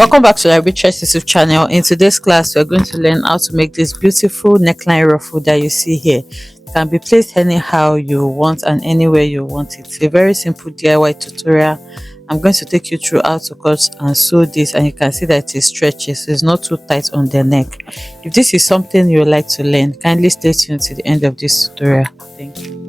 Welcome back to the Arbitrage YouTube channel. In today's class, we're going to learn how to make this beautiful neckline ruffle that you see here. It can be placed anyhow you want and anywhere you want it. It's a very simple DIY tutorial. I'm going to take you through how to cut and sew this, and you can see that it is stretchy, so it's not too tight on the neck. If this is something you would like to learn, kindly stay tuned to the end of this tutorial. Thank you.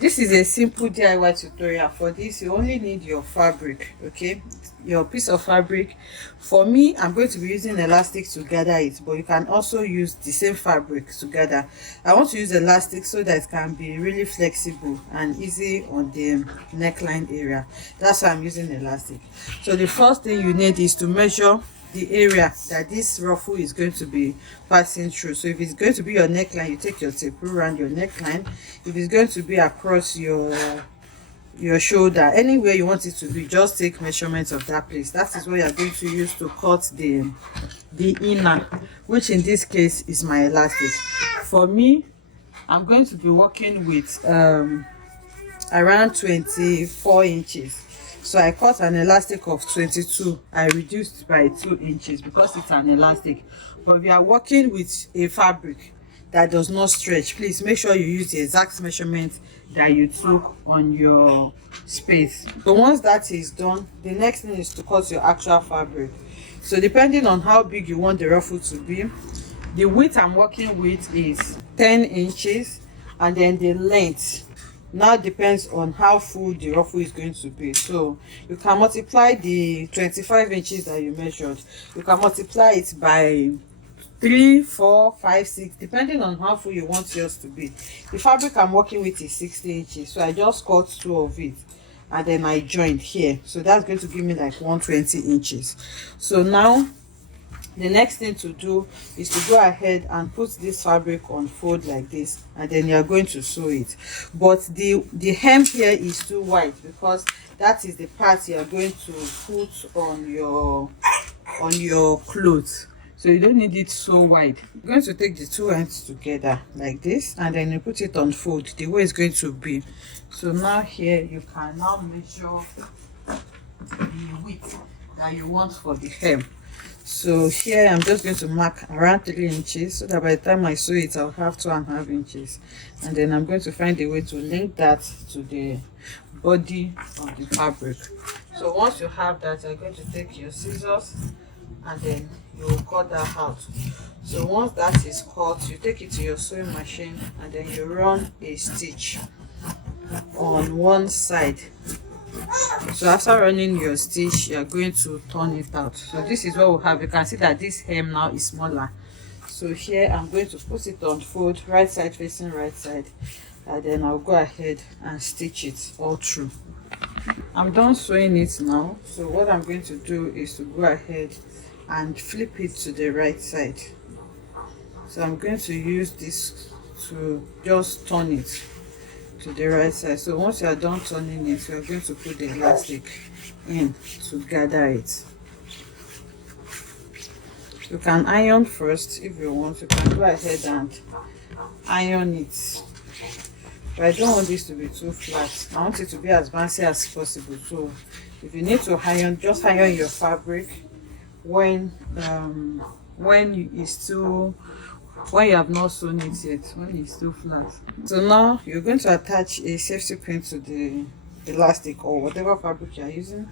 This is a simple DIY tutorial. For this, you only need your fabric, okay, your piece of fabric. For me, I'm going to be using elastic to gather it, but you can also use the same fabric to gather. I want to use elastic so that it can be really flexible and easy on the neckline area. That's why I'm using elastic. So the first thing you need is to measure the area that this ruffle is going to be passing through. So if it's going to be your neckline, you take your tape around your neckline. If it's going to be across your shoulder, anywhere you want it to be, just take measurements of that place. That is what you're going to use to cut the inner, which in this case is my elastic. For me, I'm going to be working with around 24 inches. So I cut an elastic of 22. I reduced by 2 inches because it's an elastic. But if you are working with a fabric that does not stretch, please make sure you use the exact measurement that you took on your space. So once that is done, the next thing is to cut your actual fabric. So depending on how big you want the ruffle to be, the width I'm working with is 10 inches, and then the length now depends on how full the ruffle is going to be. So you can multiply the 25 inches that you measured, you can multiply it by 3, 4, 5, 6, depending on how full you want yours to be. The fabric I'm working with is 60 inches, so I just cut 2 of it and then I joined here, so that's going to give me like 120 inches. So now the next thing to do is to go ahead and put this fabric on fold like this, and then you're going to sew it. But the hem here is too wide because that is the part you're going to put on your clothes. So you don't need it so wide. You're going to take the two ends together like this, and then you put it on fold the way it's going to be. So now here you can now measure the width that you want for the hem. So here I'm just going to mark around 3 inches so that by the time I sew it, I'll have 2.5 inches. And then I'm going to find a way to link that to the body of the fabric. So once you have that, you're going to take your scissors and then you will cut that out. So once that is cut, you take it to your sewing machine and then you run a stitch on one side. So after running your stitch, you are going to turn it out. So this is what we have. You can see that this hem now is smaller. So here I'm going to put it on fold, right side facing right side, and then I'll go ahead and stitch it all through. I'm done sewing it now. So what I'm going to do is to go ahead and flip it to the right side. So I'm going to use this to just turn it to the right side. So once you are done turning it, you are going to put the elastic in to gather it. You can iron first if you want. You can go ahead and iron it, but I don't want this to be too flat. I want it to be as bouncy as possible. So if you need to iron, just iron your fabric when you have not sewn it yet, when it's still flat. So now you're going to attach a safety pin to the elastic or whatever fabric you're using,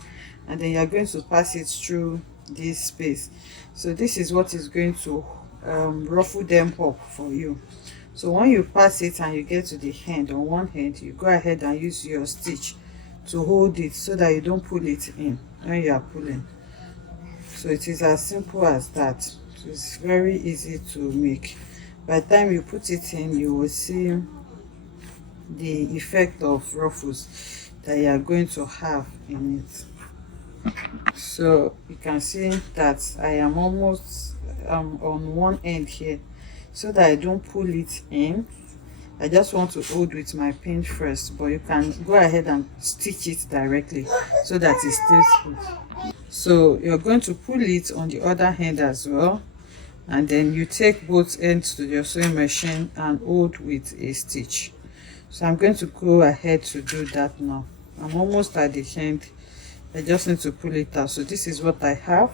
and then you're going to pass it through this space. So this is what is going to ruffle them up for you. So when you pass it and you get to the end, on one end, you go ahead and use your stitch to hold it so that you don't pull it in when you are pulling. So it is as simple as that. So it's very easy to make. By the time you put it in, you will see the effect of ruffles that you are going to have in it. So you can see that I am almost on one end here, so that I don't pull it in. I just want to hold with my pin first, but you can go ahead and stitch it directly so that it stays put. So you're going to pull it on the other hand as well, and then you take both ends to your sewing machine and hold with a stitch. So I'm going to go ahead to do that now. I'm almost at the end. I just need to pull it out. So this is what I have,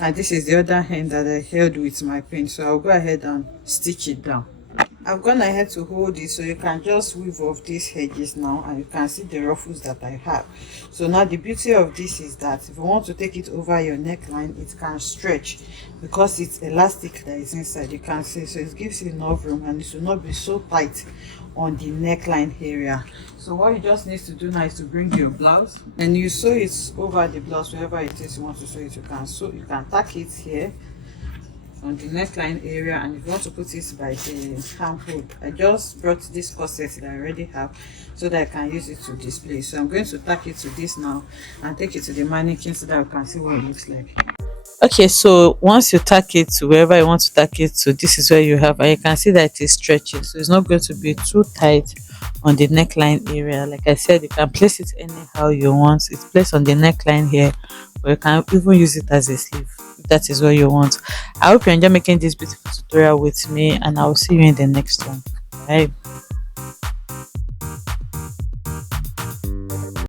and this is the other hand that I held with my pin. So I'll go ahead and stitch it down. I've gone ahead to hold it, so you can just weave off these edges now, and you can see the ruffles that I have. So now the beauty of this is that if you want to take it over your neckline, it can stretch because it's elastic that is inside. You can see, so it gives you enough room, and it will not be so tight on the neckline area. So what you just need to do now is to bring your blouse and you sew it over the blouse wherever it is you want to sew it. You can tack it here on the neckline area, and if you want to put it by the armhole, I just brought this corset that I already have so that I can use it to display. So I'm going to tack it to this now and take it to the mannequin so that you can see what it looks like. Okay, so once you tack it to wherever you want to tack it to, this is where you have, and you can see that it is stretching, so it's not going to be too tight on the neckline area. Like I said, you can place it anyhow you want. It's placed on the neckline here, or you can even use it as a sleeve if that is what you want. I hope you enjoy making this beautiful tutorial with me, and I will see you in the next one. Bye.